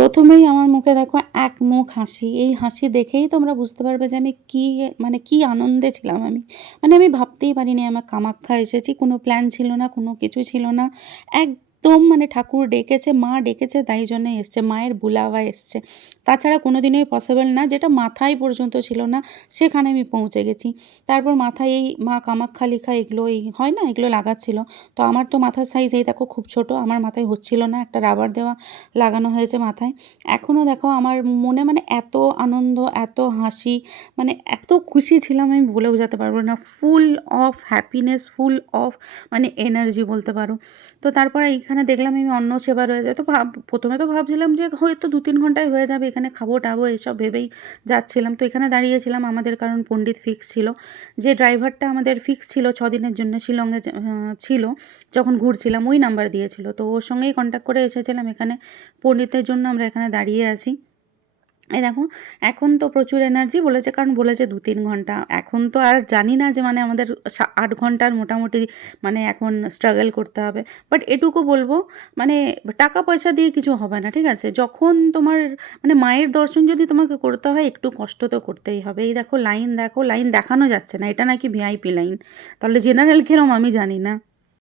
প্রথমেই আমার মুখে দেখো এক মুখ হাসি। এই হাসি দেখেই তোমরা বুঝতে পারবে যে আমি কি আনন্দে ছিলাম আমি। আমি ভাবতেই পারিনি আমার কামাখ্যা এসেছি। কোনো প্ল্যান ছিল না, কোনো কিছু ছিল না। একদম ঠাকুর ডেকেছে, মা ডেকেছে তাই জন্যই এসছে। মায়ের বুলাওয়ায় এসছে। তাছাড়া কোনোদিনই পসিবল না। যেটা মাথায় পর্যন্ত ছিল না সেখানে আমি পৌঁছে গেছি। তারপর মাথায় এই মা কামাখ্যা লেখা এগুলো হয় না, এগুলো লাগাচ্ছিল। তো আমার তো মাথার সাইজ এই দেখো খুব ছোট, আমার মাথায় হচ্ছিল না। একটা রাবার দেওয়া লাগানো হয়েছে মাথায়। এখনও দেখো আমার মনে এত আনন্দ, এত হাসি, এত খুশি ছিলাম আমি বলে বোঝাতে পারবো না। Full of happiness, full of energy বলতে পারো। তো তারপরে এইখানে দেখলাম আমি অন্ন সেবা রয়েছে। তো প্রথমে তো ভাবছিলাম যে হয়তো 2-3 ঘন্টায় হয়ে যাবে, এখানে খাবো টাবো এসব ভেবেই যাচ্ছিলাম। তো এখানে দাঁড়িয়েছিলাম আমাদের, কারণ পণ্ডিত ফিক্স ছিল। যে ড্রাইভারটা আমাদের ফিক্স ছিল 6 দিনের জন্য শিলংয়ে ছিল, যখন ঘুরছিলাম ওই নাম্বার দিয়েছিল। তো ওর সঙ্গেই কন্ট্যাক্ট করে এসেছিলাম এখানে। পণ্ডিতের জন্য আমরা এখানে দাঁড়িয়ে আছি। এই দেখো, এখন তো প্রচুর এনার্জি বলেছে, কারণ বলেছে 2-3 ঘন্টা। এখন তো আর জানি না যে আমাদের 8 ঘন্টার মোটামুটি এখন স্ট্রাগল করতে হবে। বাট এটুকু বলবো, টাকা পয়সা দিয়ে কিছু হবে না, ঠিক আছে? যখন তোমার মায়ের দর্শন যদি তোমাকে করতে হয়, একটু কষ্ট তো করতেই হবে। এই দেখো লাইন, দেখো লাইন দেখানো যাচ্ছে না, এটা নাকি ভিআইপি লাইন। তাহলে জেনারেল কিরম আমি জানি না।